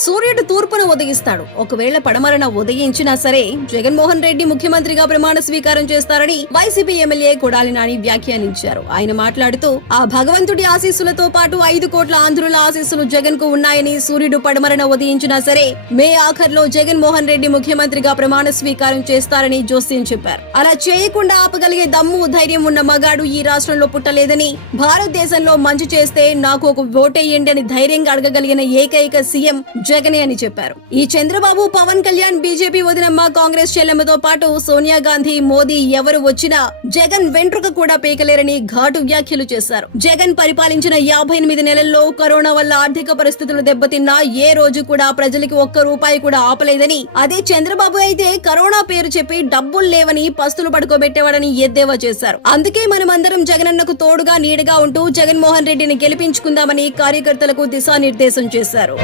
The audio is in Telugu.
సూర్యుడు తూర్పున ఉదయిస్తాడు. ఒకవేళ పడమరన ఉదయించినా సరే జగన్మోహన్ రెడ్డి ముఖ్యమంత్రిగా ప్రమాణ స్వీకారం చేస్తారని వైసీపీ ఎమ్మెల్యే కొడాలి నాని వ్యాఖ్యానించారు. ఆయన మాట్లాడుతూ ఆ భగవంతుడి ఆశీస్సులతో పాటు 5 కోట్ల ఆంధ్రుల ఆశీస్సులు జగన్ కు ఉన్నాయని, సూర్యుడు పడమరన ఉదయించినా సరే మే ఆఖర్లో జగన్మోహన్ రెడ్డి ముఖ్యమంత్రిగా ప్రమాణ స్వీకారం చేస్తారని జోస్యం చెప్పారు. అలా చేయకుండా ఆపగలిగే దమ్ము, ధైర్యం ఉన్న మగాడు ఈ రాష్ట్రంలో పుట్టలేదని, భారతదేశంలో మంచి చేస్తే నాకు ఒక ఓటేయండి అని ధైర్యంగా అడగగలిగిన ఏకైక సీఎం జగనే అని చెప్పారు. ఈ చంద్రబాబు, పవన్ కళ్యాణ్, బీజేపీ వదినమ్మ, కాంగ్రెస్ చెల్లెమ్మతో పాటు సోనియా గాంధీ, మోదీ ఎవరు వచ్చినా జగన్ వెంట్రుక కూడా పీకలేరని ఘాటు వ్యాఖ్యలు చేశారు. జగన్ పరిపాలించిన 58 నెలల్లో కరోనా వల్ల ఆర్థిక పరిస్థితులు దెబ్బతిన్నా ఏ రోజు కూడా ప్రజలకి ఒక్క రూపాయి కూడా ఆపలేదని, అదే చంద్రబాబు అయితే కరోనా పేరు చెప్పి డబ్బులు లేవని పస్తులు పడుకోబెట్టేవాడని ఎద్దేవా చేశారు. అందుకే మనమందరం జగనన్నకు తోడుగా, నీడగా ఉంటూ జగన్మోహన్ రెడ్డిని గెలిపించుకుందామని కార్యకర్తలకు దిశానిర్దేశం చేశారు.